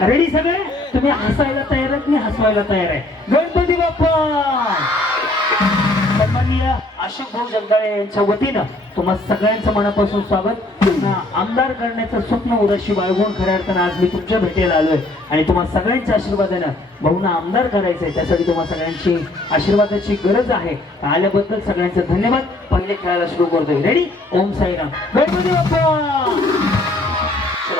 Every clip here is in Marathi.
रेडी सगळे? तुम्ही हसायला तयार आहेत मी हसवायला तयार आहे. गणपती बाप्पा! सन्माननीय अशोक भाऊ जगदाळे यांच्या वतीनं तुम्हा सगळ्यांचं मनापासून स्वागत. आमदार करण्याचं स्वप्न उदाशी बाळगून खऱ्या अर्थानं आज मी तुमच्या भेटीला आलोय. आणि तुम्हा सगळ्यांच्या आशीर्वादानं भाऊना आमदार करायचंय त्यासाठी तुम्हा सगळ्यांची आशीर्वादाची गरज आहे. आल्याबद्दल सगळ्यांचं धन्यवाद. पहिले खेळायला सुरू करतोय. रेडी ओम साईराम. गणपती बाप्पा!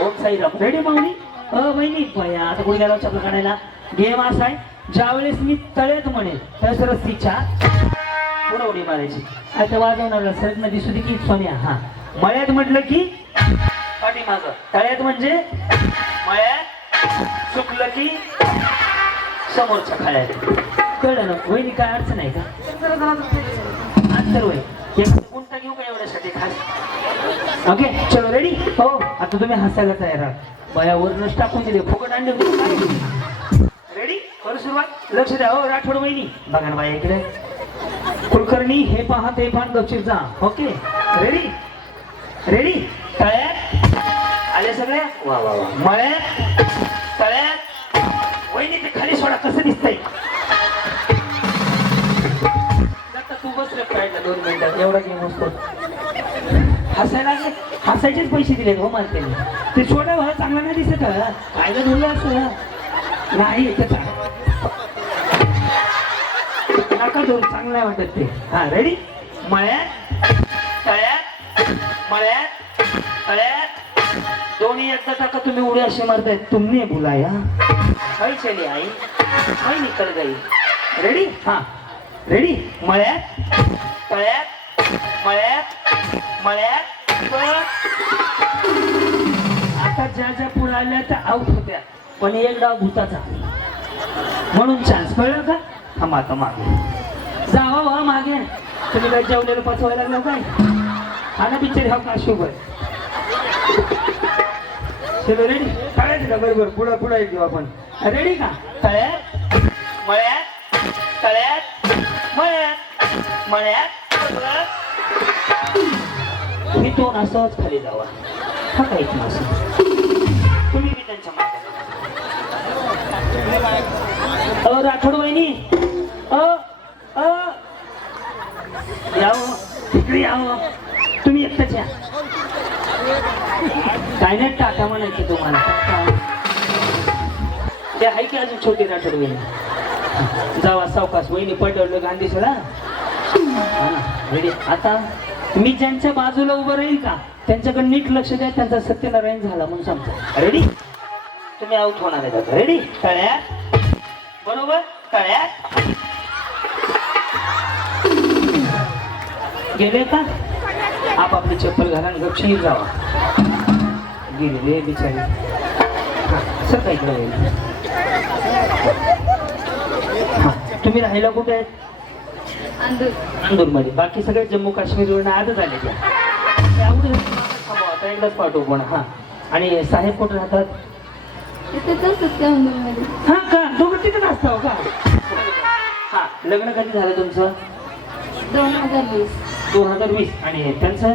ओम साईराम. रेडी माऊली? अ वहिनी बया आता कोणी गेला चपला काढायला. गेम असा आहे ज्या वेळेस मी तळ्यात म्हणेल त्यावेळेस रस्तीच्या पुढे उडी मारायची आता वाजवणार सरक नदी दे की सोन्या हा. मळ्यात म्हटलं की पाठी तळ्यात म्हणजे मळ्यात चुकलं की समोरच्या खाळ्यात कळलं ना? वहिनी काय अडचण आहे का? अंतर वय. एखादा घेऊ का एवढ्यासाठी खास? ओके चलो रेडी हो आता तुम्ही हसायला तयार आहात. बयावरनच टाकून दिले. फुकट आणले होते रेडी करू सुरुवात? लक्ष द्या हो राठोड वहिनी. बघा ना बाया इकडे. कुलकर्णी हे पहा ते पण गपचीप जा. ओके रेडी रेडी तळ्यात? आले सगळे वा वा वा. मळ्यात? तळ्यात? वहिनी ते खाली सोडा कसं दिसतंय? लागले पैसे दिले हो मला त्यांनी ते छोटा भाऊ हो, चांगला नाही दिसत हो. हा. काय का धुरलं असं नाही त्याचा नका धुर चांगलं आहे वाटत ते. हा रेडी मळ्यात तळ्यात मळ्यात तळ्यात. दोन्ही एकदा टाका तुम्ही उडी असे मारताय. तुम्ही बोलाया. काय चली आई. काय निकल गई. रेडी हा. रेडी मळ्यात तळ्यात मळ्यात मळ्यात. आता ज्या ज्या पुढे आल्या त्या आऊट होत्या. पण एक डाव भूताचा. म्हणून चान्स कळलं का? थांबा आता मागे. जावा वा मागे. तुम्ही काय जेवलेलं पचवायला लागलं काय? हा ना पिक्चर हा का शुभ चलो रेडी तळ्यात का बरोबर. पुढं पुढं घेऊ आपण. रेडी का? तळ्यात मळ्यात तळ्यात मळ्यात मळ्यात तुम्ही दोन असंच खाली जावा. हा काहीच तुम्ही बी त्यांच्या मागे अ राठोड वहिनी अ अ. यावं. तिकडे यावं. तुम्ही एकटाच या. काय नाही टाटा म्हणायचं तुम्हाला. ते आहे की अजून छोटी राठोड वहिनी जावा सावकाश. वहिनी पटवलं गांधी सोडा आता? मी ज्यांच्या बाजूला उभं राहील का त्यांच्याकडे नीट लक्ष द्या त्यांचा सत्यनारायण झाला म्हणून सांगतो. रेडी तुम्ही आऊट होणार आहे आता रेडी तळ्यात. बरोबर? तळ्यात. गेले का? आपापली चप्पल घाला आणि गपशीर जावा. गेले बिचारे. सर काय तुम्ही राहायला कुठे आहेत? अंदूर. मध्ये बाकी सगळे जम्मू काश्मीर आजच आले त्या आता एकदाच पाठवू पण हा. आणि साहेब कुठे राहतात? हा का? दोघं तिथेच असता का? हा लग्न कधी झालं तुमचं? दोन हजार वीस. दोन हजार वीस. आणि त्यांचं?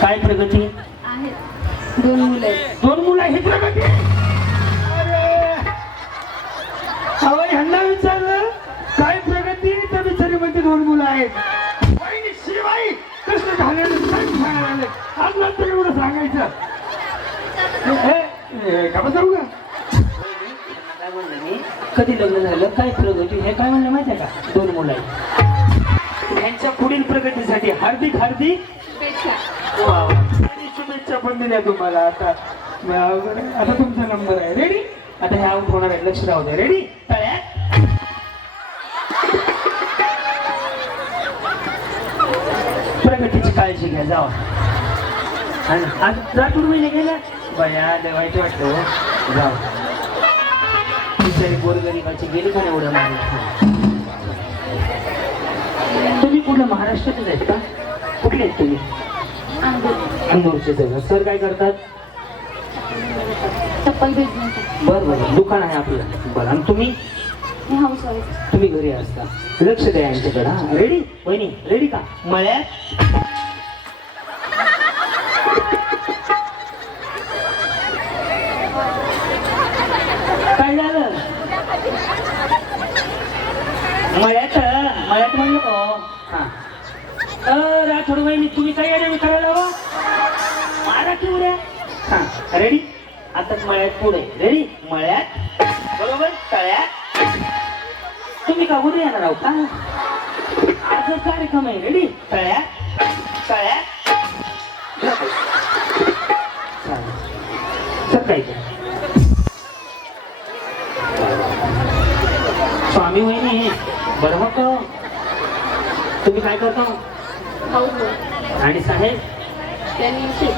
काय प्रगती? दोन मुलं आहेत. दोन मुलं आहेत प्रगती अरे अहो ह्यांना विचारलं. काय प्रगती तर बिचारी म्हणते दोन मुलं आहेत. वहिनी, शिवाई कसं काय सांगायला आले. आज नंतर एवढं सांगायचं. का बसावं का काय म्हणलं मी? कधी लग्न झालं? काय प्रगती हे काय म्हणलं माहिती आहे का? दोन मुलं आहेत. यांच्या पुढील प्रगतीसाठी हार्दिक हार्दिक शुभेच्छा. आणि शुभेच्छा पण दिल्या तुम्हाला. आता. आता तुमचा नंबर आहे. रेडी आता हे होणार आहे लक्ष राहू द्या. रेडी प्रगतीची काळजी घ्या जावा. आणि आज राठूर महिने गेल्या बया लय वाईट वाटतं हो. जावा. बिचारी गोरगरिबाची गेली का एवढं मागे? तुम्ही कुठलं महाराष्ट्रातच आहेत का? कुठले आहेत तुम्ही? अंदूरचे सर काय करतात? चप्पल भेटण्यासाठी बरं बरं दुकान आहे आपलं बरं आणि तुम्ही? मी तुम्ही घरी असता. लक्ष द्या यांच्याकडे हा. रेडी वहिनी रेडी का? मळ्या काय झालं मळ्यात मळ्यात म्हणलं का हा. अ, राठोड वहिनी तुम्ही तयारी करायला हवं मारा की उड्या. हा रेडी आताच मळ्यात पुढे. रेडी मळ्यात. बरोबर? तळ्यात. तुम्ही का उद्या येणार आहोत का आज कार्यक्रम आहे. रेडी तळ्यात. तळ्यात. स्वामी वहिनी बरोबर? तुम्ही काय करता? आणि साहेब? त्यांनी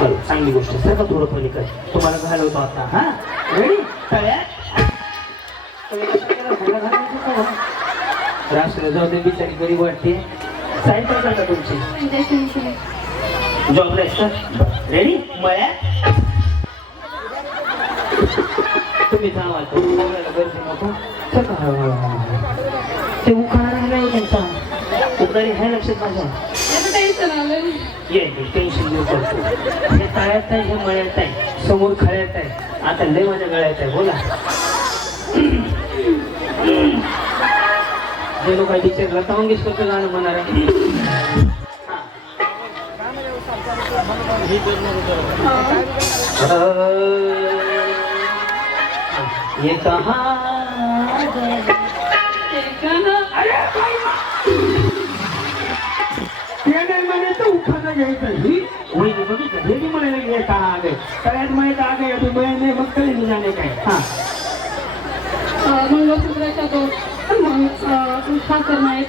बरं चांगली गोष्ट सर्व थोडं पलीकडे. तुम्हाला घालवतो आता हा? रेडी तळ्यात राष्ट्र जाऊ दे बिचारी गरीब वाटते. साहेब काय करता तुमची? जॉब जॉबला असतात रेडी मया तुम्ही थांबा गरजे नको. ते उखाणा राहिला त्यांचा. उखाणी आहे लक्षात माझ्या. टेन्शन आलं ये टेन्शन घेऊ करतो हे तळ्यात आहे हे मळ्यात आहे समोर खळ्यात आहे आता लय माझ्या गळ्यात आहे बोला जे लोक टीचर लता मंगेशकरचं गाणं म्हणणार आहे ये कहा अरे म्हणे तर उखाणा घ्यायचं ही वहिनी बघितलं हे म्हणायला की हे आगे सगळ्यात माहीत आगे तू बहीण नाही मग नाही काय हा मंगळसूत्राच्या दोन मग नाही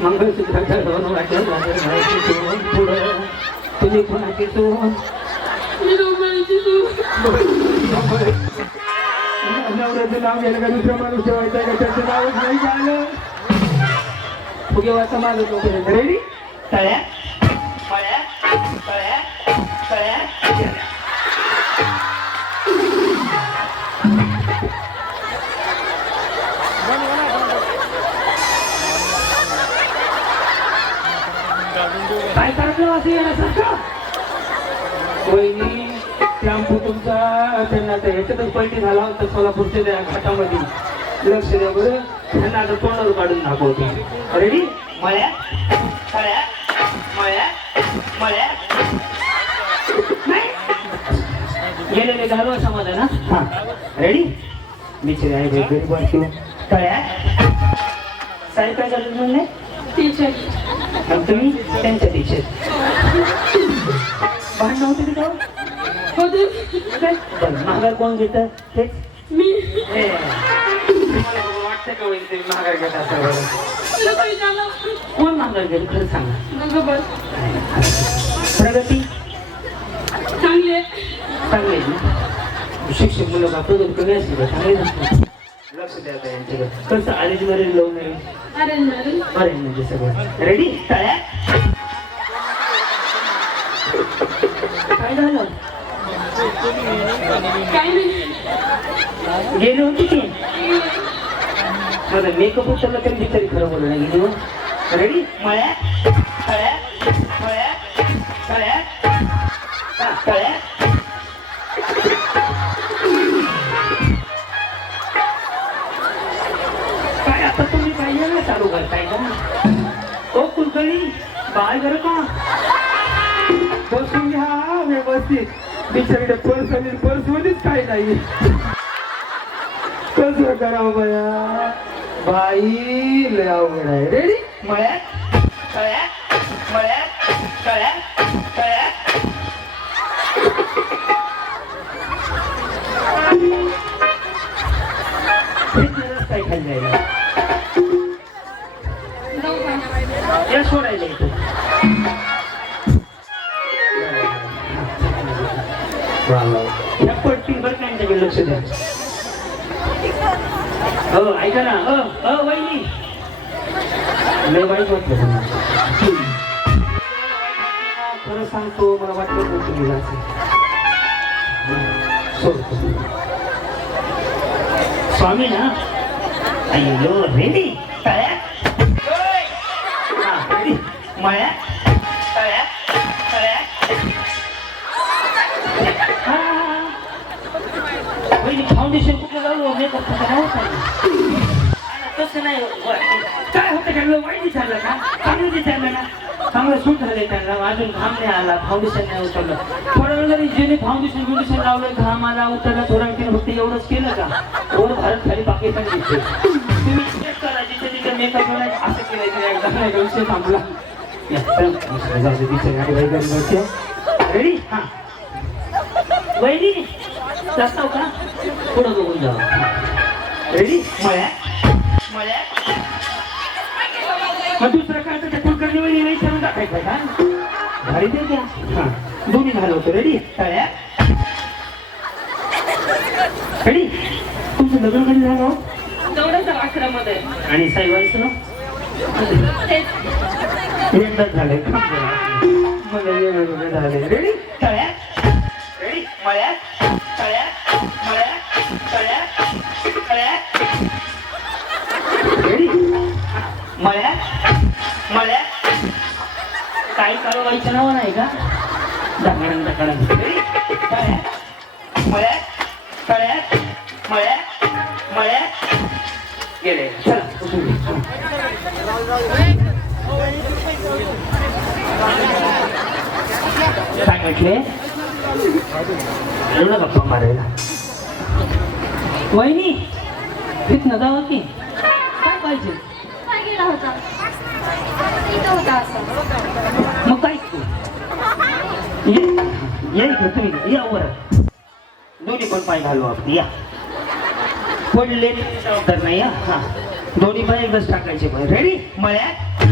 मंगळसूत्राच्या दोन वाट्या पुढं तुम्ही कोणाची नवऱ्याचं नाव गेलं का दुसरा माणूस ठेवायचा का त्याचं नावच नाही झालं फुगे वाचा मागत रेडी तळ्यात पळ्यात तळ्यात तळ्यात काय करायचं असं येण्यासारखं वहिनी तुमचा त्यांना आता ह्याच्यातच पलटी झाला होता सोलापूरच्या त्या घाटामध्ये. लक्ष द्या बरं. त्यांना आता तोंडावर काढून दाखवतो. रेडी मळ्यात तळ्यात मळ्यात मळ्यात गेलेले घालवा समाधान हा. हा रेडी बिचारे आहे बाई, गरीब वाटतो तळ्यात साहेब काय चालू म्हणले? टीचर आणि तुम्ही? त्यांच्या टीचर भांडण होते तिथं? होते. महागार कोण घेतं? हेच? मी. वाटतं का वहिनी तुम्ही महागार पैसे आला कोण महागार घेतं खरं सांगा बघ बस. प्रगती? चांगले. चांगले आहे ना? शिक्षक मुलं का? प्रगती कमी असेल का? चांगले लक्ष द्या आता यांच्याकडे. कसं? आलेज मॅरेज मॅरेज अरेंज म्हणजे सगळं. रेडी तळ्या काय झालं? नाही. गेली होती ती माझा मेकअप उचलला तरी बिचारी खरं नाही गेली. रेडी मळ्या तळ्या मळ्या तळ्या तळ्या काय आता तुम्ही पाहिजे चालू करताय का ओ कुलकर्णी बाय बरं का बसून घ्या व्यवस्थित बिचारीकडे पर्स आणि पर्स मध्येच काय नाही कसं करावं बया बाई लय अवघड आहे रेडी मळ्यात तळ्यात मळ्यात तळ्यात तळ्यात काय खाली जायला. या सोडायला इथं या पट्टीवर त्यांच्याकडे लक्ष द्या. हो ऐका ना. अ अ वहिनी. लय वाईट वाटलं तुम्हाला. खरं सांगतो मला वाटलं नव्हतं तुम्ही जायचं. सोडतो. स्वामी ना. अय्यो रेडी फाउंडेशन कुठलं लावलं? मेकअप कुठं लावू असं नाही व- काय होतं त्यांना वाईट विचारलं का? चांगलं विचारलं ना? चांगलं सूट झालंय त्यांना. अजून घाम नाही आला. फाउंडेशन नाही उतरलं थोडा वेळ जरी जेणे फाउंडेशन फाउंडेशन लावलं घाम आला उतरला थोडा वेळ फक्त एवढंच केलं का? वर भारत खाली पाकिस्तान दिसते तुम्ही करा जिथे तिथे मेकअप असं केलं की? एकदा विषय थांबला. रेडी हा. वहिनी जास्त हो का? पुढं बघून जाऊ. रेडी मळ्या मग दुसरं काय तर कुलकर्णी वहिनी नाही विचारून टाकायचं का? भारी दे द्या. हा दोन्ही झालं होतं. रेडी तळ्या रेडी तुमचं लग्न कधी झालं? हो? हजार अकरा मध्ये आणि साईबाईचं ना? एकदाच झालंय. मला वेगवेगळे झाले रेडी तळ्या रेडी मळ्या तळ्या मळ्या तळ्या तळ्या मळ्या मळ्या काही कारवाईचं नाव नाही का? दगडन दगडन. तळ्या मळ्या तळ्या मळ्या मळ्या गेले. चला काय म्हटले? एवढं गप्पा मारायला. वहिनी तिथनं जावं हो की. पाहिजे. काय गेला होता? इथं होता असं. मग काय ये. ये तुम्ही या वर. दोन्ही पण पाय घालू आपण. या. पडले. तर नाही हा. दोन्ही पाय एकदाच टाकायचे पण रेडी मळ्यात.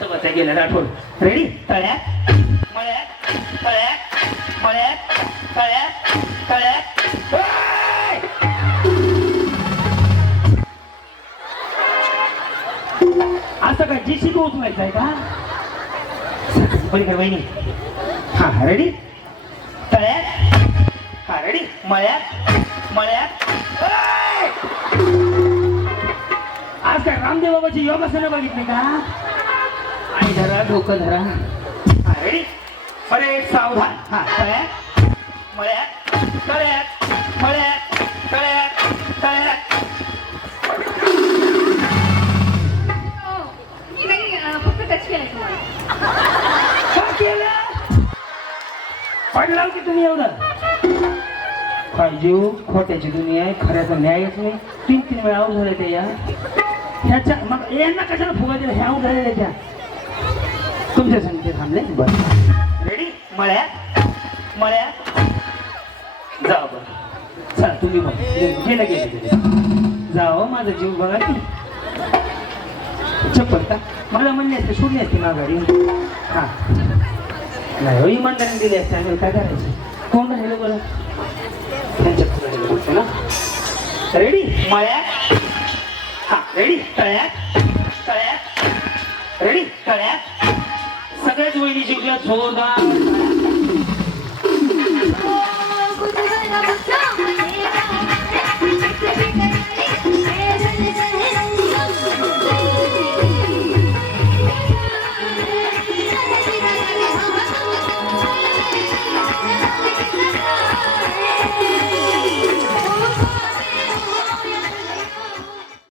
तेव्हा त्या गेल्या राठोड रेडी तळ्यात. मळ्यात. तळ्यात. मळ्यात. तळ्यात. तळ्यात. असं का जी शिकवू उचलायचं आहे का? पलीकडे वहिनी. हा रेडी तळ्यात. हा रेडी मळ्यात. मळ्यात. आज काय रामदेव बाबाची योगासनं बघितली का? आणि धरा डोकं धरा. हा रेडी अरे सावधान. हा तळ्यात. मळ्यात. तळ्यात. मळ्यात. तुम्ही एवढं? काय जीव? खोट्याची दुनिया आहे खऱ्याचा न्यायच नाही. तीन तीन वेळा आऊ झाले ते या. ह्याच्या मग यांना कशाला फुगा दिला? ह्या आऊ झाले त्या. तुमच्या संख्ये थांबले? बरं. रेडी मळ्या मळ्या जा बरं. चला तुम्ही बघ. गेलं गेलं जाओ हो, माझा जीव बघा की. चप्पल का? मला म्हणले असते सोडली असते माघारी. हां. नाही हो इमानदारीने दिली असते आम्ही काय करायचं? कोण राहिलं बरं? त्यांच्या पुढे ना? रेडी मळ्यात? हा रेडी तळ्यात? तळ्यात? रेडी तळ्यात? सगळ्याच वहिनी जिंकल्या जोरदार.